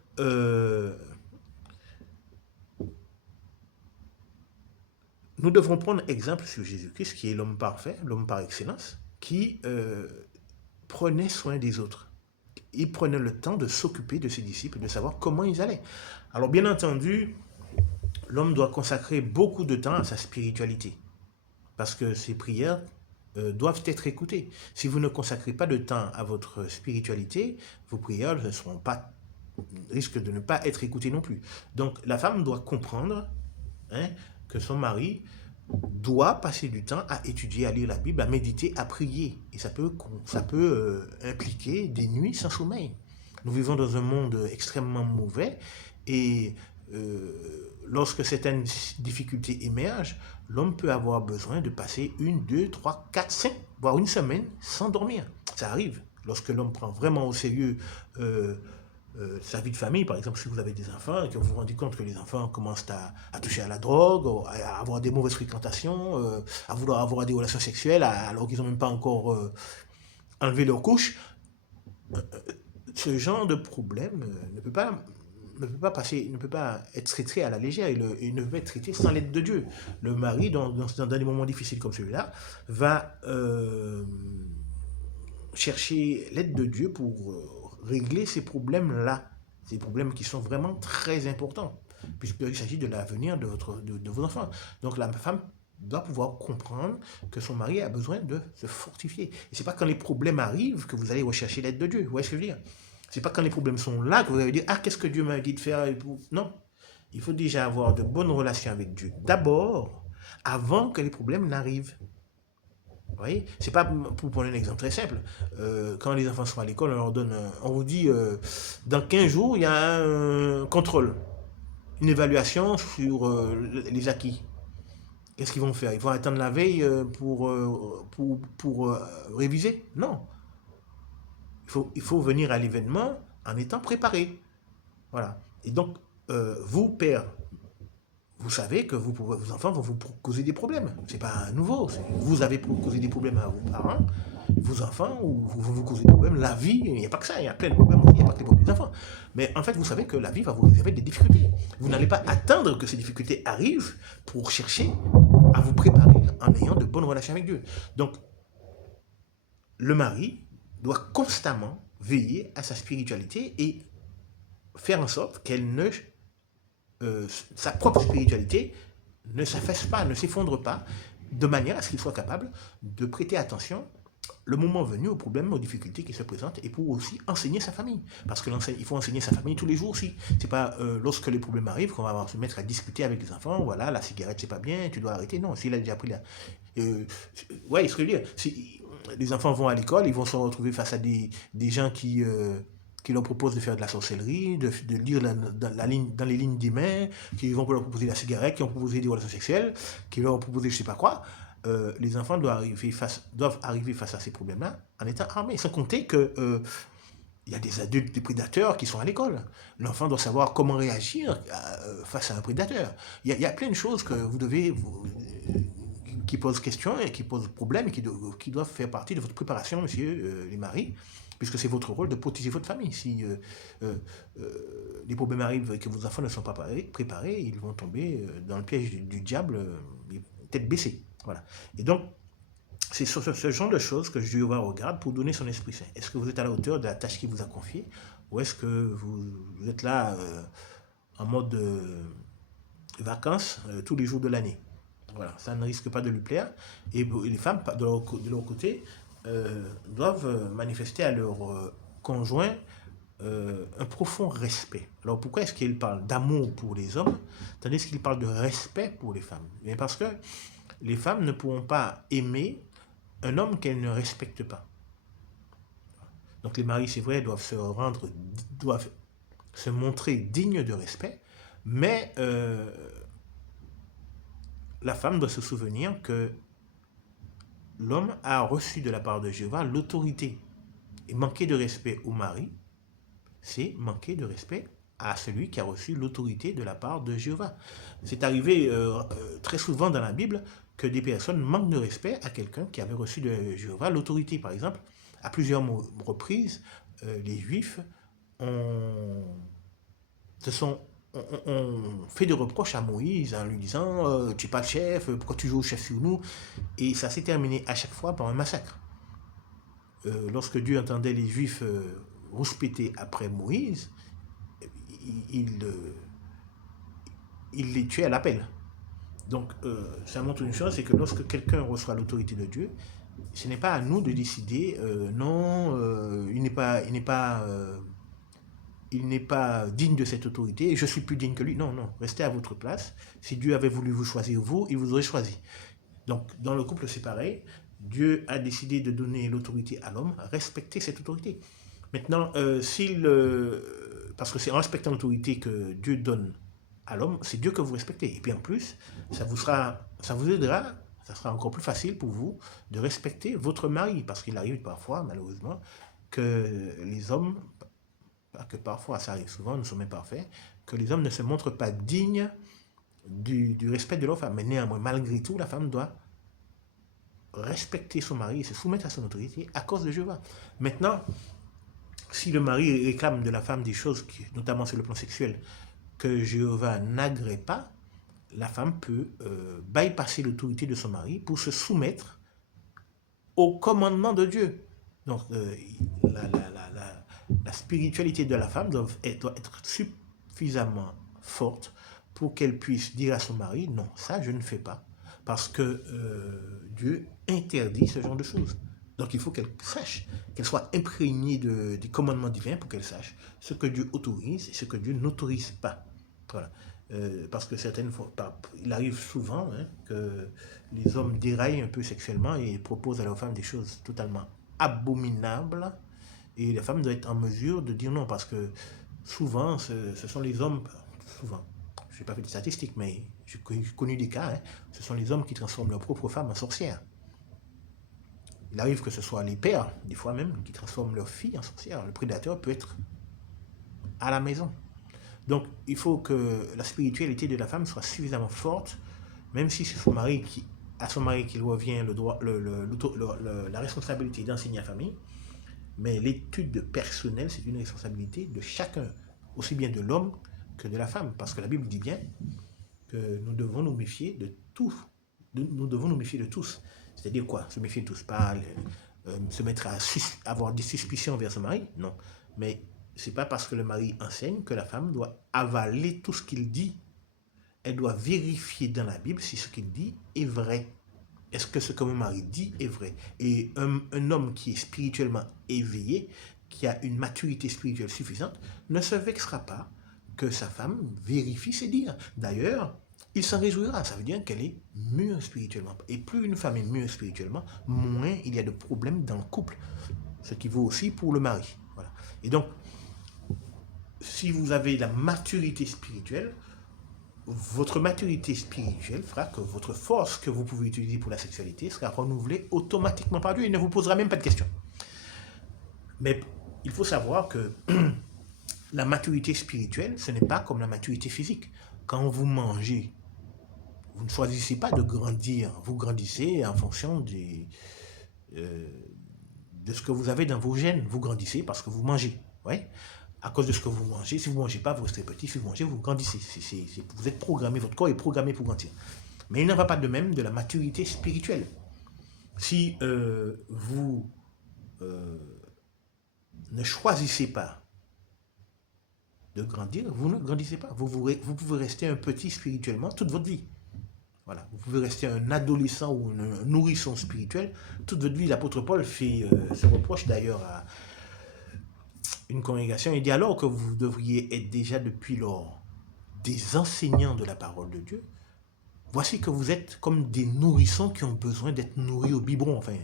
nous devrons prendre exemple sur Jésus-Christ, qui est l'homme parfait, l'homme par excellence, qui prenait soin des autres. Il prenait le temps de s'occuper de ses disciples, de savoir comment ils allaient. Alors, bien entendu, l'homme doit consacrer beaucoup de temps à sa spiritualité, parce que ses prières doivent être écoutées. Si vous ne consacrez pas de temps à votre spiritualité, vos prières risquent de ne pas être écoutées non plus. Donc, la femme doit comprendre que son mari doit passer du temps à étudier, à lire la Bible, à méditer, à prier. Et ça peut impliquer des nuits sans sommeil. Nous vivons dans un monde extrêmement mauvais et lorsque certaines difficultés émergent, l'homme peut avoir besoin de passer 1, 2, 3, 4, 5, voire une semaine sans dormir. Ça arrive. Lorsque l'homme prend vraiment au sérieux sa vie de famille, par exemple, si vous avez des enfants et que vous vous rendez compte que les enfants commencent à toucher à la drogue, à avoir des mauvaises fréquentations, à vouloir avoir des relations sexuelles alors qu'ils n'ont même pas encore enlevé leur couche, ce genre de problème ne peut pas être traité à la légère, il ne peut pas être traité sans l'aide de Dieu. Le mari, dans des moments difficiles comme celui-là, va chercher l'aide de Dieu pour régler ces problèmes-là, ces problèmes qui sont vraiment très importants, puisqu'il s'agit de l'avenir de vos enfants. Donc la femme doit pouvoir comprendre que son mari a besoin de se fortifier. Et c'est pas quand les problèmes arrivent que vous allez rechercher l'aide de Dieu. Vous voyez ce que je veux dire? C'est pas quand les problèmes sont là que vous allez dire ah, qu'est-ce que Dieu m'a dit de faire? Non. Il faut déjà avoir de bonnes relations avec Dieu d'abord, avant que les problèmes n'arrivent. Vous voyez, c'est pas pour prendre un exemple très simple. Quand les enfants sont à l'école, on vous dit dans 15 jours, il y a un contrôle, une évaluation sur les acquis. Qu'est-ce qu'ils vont faire? Ils vont attendre la veille pour réviser? Non. Il faut venir à l'événement en étant préparé. Voilà. Et donc, vous, père, vous savez que vos enfants vont vous causer des problèmes. C'est pas nouveau. Vous avez causé des problèmes à vos parents, vos enfants, ou vous causez des problèmes. La vie, il n'y a pas que ça. Il y a plein de problèmes aussi. Il n'y a pas que les problèmes des enfants. Mais en fait, vous savez que la vie va vous réserver des difficultés. Vous n'allez pas attendre que ces difficultés arrivent pour chercher à vous préparer en ayant de bonnes relations avec Dieu. Donc, le mari doit constamment veiller à sa spiritualité et faire en sorte qu'elle ne sa propre spiritualité ne s'affaisse pas, ne s'effondre pas, de manière à ce qu'il soit capable de prêter attention le moment venu aux problèmes, aux difficultés qui se présentent et pour aussi enseigner sa famille. Parce qu'il faut enseigner sa famille tous les jours aussi. C'est pas lorsque les problèmes arrivent qu'on va se mettre à discuter avec les enfants, voilà, la cigarette c'est pas bien, tu dois arrêter. Non, s'il a déjà pris la... ouais, ce que je veux dire, si les enfants vont à l'école, ils vont se retrouver face à des gens qui leur proposent de faire de la sorcellerie, de lire dans les lignes des mains, qui vont leur proposer la cigarette, qui vont proposer des relations sexuelles, qui leur proposer je sais pas quoi. Les enfants doivent arriver face à ces problèmes-là en étant armés. Sans compter que Il y a des adultes, des prédateurs qui sont à l'école. L'enfant doit savoir comment réagir face à un prédateur. Il y a plein de choses que vous devez, qui posent question et qui posent problème et qui doivent faire partie de votre préparation, monsieur les maris, puisque c'est votre rôle de protéger votre famille. Si les problèmes arrivent et que vos enfants ne sont pas préparés, ils vont tomber dans le piège du diable, tête baissée. Voilà. Et donc, c'est sur ce genre de choses que Dieu regarde pour donner son Esprit Saint. Est-ce que vous êtes à la hauteur de la tâche qu'il vous a confiée, ou est-ce que vous êtes là en mode vacances tous les jours de l'année? Voilà, ça ne risque pas de lui plaire. Et les femmes, de leur côté, doivent manifester à leur conjoint un profond respect. Alors pourquoi est-ce qu'il parle d'amour pour les hommes, tandis qu'il parle de respect pour les femmes? Mais parce que les femmes ne pourront pas aimer un homme qu'elles ne respectent pas. Donc les maris, c'est vrai, doivent se montrer dignes de respect, mais la femme doit se souvenir que l'homme a reçu de la part de Jéhovah l'autorité. Et manquer de respect au mari, c'est manquer de respect à celui qui a reçu l'autorité de la part de Jéhovah. C'est arrivé très souvent dans la Bible que des personnes manquent de respect à quelqu'un qui avait reçu de Jéhovah l'autorité. Par exemple, à plusieurs reprises, les Juifs ont fait des reproches à Moïse en lui disant tu n'es pas le chef, pourquoi tu joues au chef sur nous? Et ça s'est terminé à chaque fois par un massacre. Lorsque Dieu entendait les Juifs rouspéter après Moïse, il les tuait à l'appel. Donc, ça montre une chose, c'est que lorsque quelqu'un reçoit l'autorité de Dieu, ce n'est pas à nous de décider, non, il n'est pas digne de cette autorité, et je suis plus digne que lui. Non, non, restez à votre place. Si Dieu avait voulu vous choisir, il vous aurait choisi. Donc, dans le couple, c'est pareil. Dieu a décidé de donner l'autorité à l'homme, respectez cette autorité. Maintenant, parce que c'est en respectant l'autorité que Dieu donne à l'homme, c'est Dieu que vous respectez. Et puis en plus, ça vous aidera, ça sera encore plus facile pour vous de respecter votre mari, parce qu'il arrive parfois, malheureusement, que les hommes, pas que parfois, ça arrive souvent, nous sommes imparfaits, que les hommes ne se montrent pas dignes du respect de leur femme. Mais néanmoins, malgré tout, la femme doit respecter son mari et se soumettre à son autorité à cause de Jéhovah. Maintenant, si le mari réclame de la femme des choses, notamment sur le plan sexuel, que Jéhovah n'agrée pas, la femme peut bypasser l'autorité de son mari pour se soumettre au commandement de Dieu. Donc, la spiritualité de la femme doit être suffisamment forte pour qu'elle puisse dire à son mari, non, ça je ne fais pas, parce que Dieu interdit ce genre de choses. Donc il faut qu'elle sache, qu'elle soit imprégnée des commandements divins pour qu'elle sache ce que Dieu autorise et ce que Dieu n'autorise pas. Voilà. Parce que certaines fois, il arrive souvent que les hommes déraillent un peu sexuellement et proposent à leurs femmes des choses totalement abominables. Et la femme doit être en mesure de dire non, parce que souvent, ce sont les hommes, souvent, je n'ai pas fait de statistiques, mais j'ai connu des cas, ce sont les hommes qui transforment leur propre femme en sorcière. Il arrive que ce soit les pères, des fois même, qui transforment leur fille en sorcière. Le prédateur peut être à la maison. Donc, il faut que la spiritualité de la femme soit suffisamment forte, même si c'est à son mari qu'il revient la responsabilité d'enseigner la famille. Mais l'étude personnelle, c'est une responsabilité de chacun, aussi bien de l'homme que de la femme. Parce que la Bible dit bien que nous devons nous méfier de tout. Nous devons nous méfier de tous. C'est-à-dire quoi? Se méfier de tous. Pas se mettre à avoir des suspicions vers son mari, non. Mais c'est pas parce que le mari enseigne que la femme doit avaler tout ce qu'il dit. Elle doit vérifier dans la Bible si ce qu'il dit est vrai. Est-ce que ce que mon mari dit est vrai? Et un homme qui est spirituellement éveillé, qui a une maturité spirituelle suffisante, ne se vexera pas que sa femme vérifie ses dires. D'ailleurs, il s'en réjouira. Ça veut dire qu'elle est mûre spirituellement. Et plus une femme est mûre spirituellement, moins il y a de problèmes dans le couple. Ce qui vaut aussi pour le mari. Voilà. Et donc, si vous avez la maturité spirituelle, votre maturité spirituelle fera que votre force que vous pouvez utiliser pour la sexualité sera renouvelée automatiquement par Dieu. Il ne vous posera même pas de questions. Mais il faut savoir que la maturité spirituelle, ce n'est pas comme la maturité physique. Quand vous mangez, vous ne choisissez pas de grandir, vous grandissez en fonction euh, de ce que vous avez dans vos gènes. Vous grandissez parce que vous mangez. Ouais? À cause de ce que vous mangez, si vous ne mangez pas, vous restez petit. Si vous mangez, vous grandissez. Vous êtes programmé, votre corps est programmé pour grandir. Mais il n'en va pas de même de la maturité spirituelle. Si vous ne choisissez pas de grandir, vous ne grandissez pas. Vous pouvez rester un petit spirituellement toute votre vie. Voilà. Vous pouvez rester un adolescent ou un nourrisson spirituel toute votre vie. L'apôtre Paul fait ce reproche d'ailleurs à une congrégation. Il dit alors que vous devriez être déjà depuis lors des enseignants de la parole de Dieu, voici que vous êtes comme des nourrissons qui ont besoin d'être nourris au biberon. Enfin,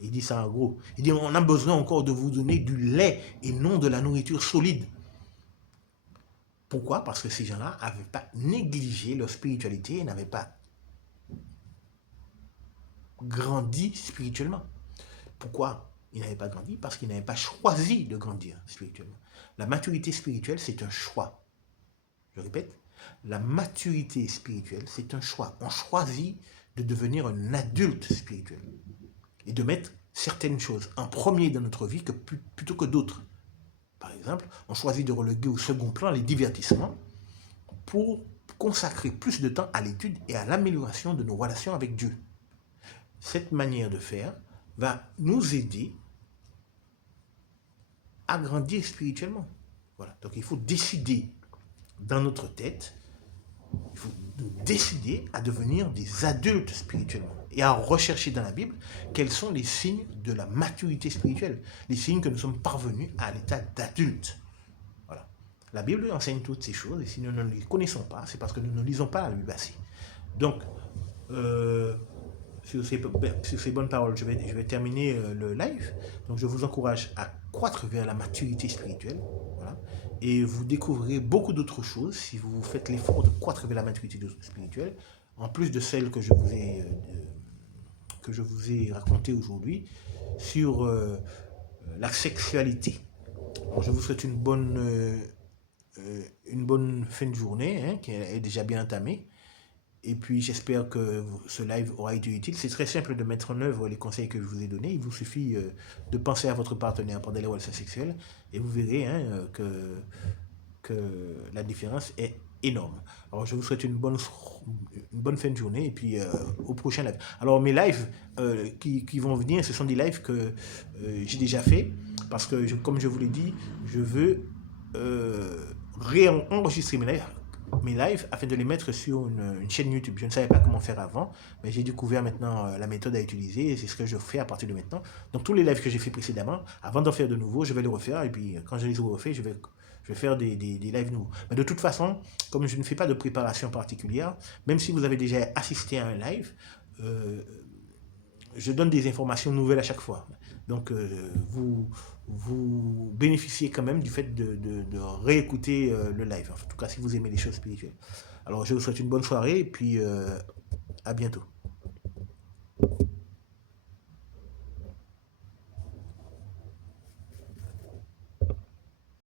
il dit ça en gros. Il dit on a besoin encore de vous donner du lait et non de la nourriture solide. Pourquoi? Parce que ces gens-là n'avaient pas négligé leur spiritualité et n'avaient pas grandi spirituellement. Pourquoi ils n'avaient pas grandi? Parce qu'ils n'avaient pas choisi de grandir spirituellement. La maturité spirituelle, c'est un choix. Je répète, la maturité spirituelle, c'est un choix. On choisit de devenir un adulte spirituel et de mettre certaines choses en premier dans notre vie plutôt que d'autres. Par exemple, on choisit de reléguer au second plan les divertissements pour consacrer plus de temps à l'étude et à l'amélioration de nos relations avec Dieu. Cette manière de faire va nous aider à grandir spirituellement. Voilà. Donc il faut décider dans notre tête, il faut décider à devenir des adultes spirituellement et à rechercher dans la Bible quels sont les signes de la maturité spirituelle, les signes que nous sommes parvenus à l'état d'adulte. Voilà. La Bible enseigne toutes ces choses et si nous ne les connaissons pas, c'est parce que nous ne lisons pas la Bible assez. Donc, sur ces bonnes paroles, je vais terminer le live. Donc, je vous encourage à croître vers la maturité spirituelle. Voilà. Et vous découvrirez beaucoup d'autres choses si vous faites l'effort de croître vers la maturité spirituelle, en plus de celles que je vous ai racontées aujourd'hui sur la sexualité. Alors, je vous souhaite une bonne fin de journée, hein, qui est déjà bien entamée. Et puis j'espère que ce live aura été utile. C'est très simple de mettre en œuvre les conseils que je vous ai donnés. Il vous suffit de penser à votre partenaire pendant les relations sexuelles et vous verrez que la différence est énorme. Alors je vous souhaite une bonne fin de journée et puis au prochain live. Alors mes lives qui vont venir, ce sont des lives que j'ai déjà fait parce que comme je vous l'ai dit, je veux réenregistrer mes lives afin de les mettre sur une chaîne YouTube. Je ne savais pas comment faire avant, mais j'ai découvert maintenant la méthode à utiliser et c'est ce que je fais à partir de maintenant. Donc tous les lives que j'ai fait précédemment, avant d'en faire de nouveau, je vais les refaire et puis quand je les aurai refaits, je vais faire des lives nouveaux. Mais de toute façon, comme je ne fais pas de préparation particulière, même si vous avez déjà assisté à un live, je donne des informations nouvelles à chaque fois. Donc vous bénéficiez quand même du fait de réécouter le live. En tout cas, si vous aimez les choses spirituelles. Alors, je vous souhaite une bonne soirée et puis à bientôt.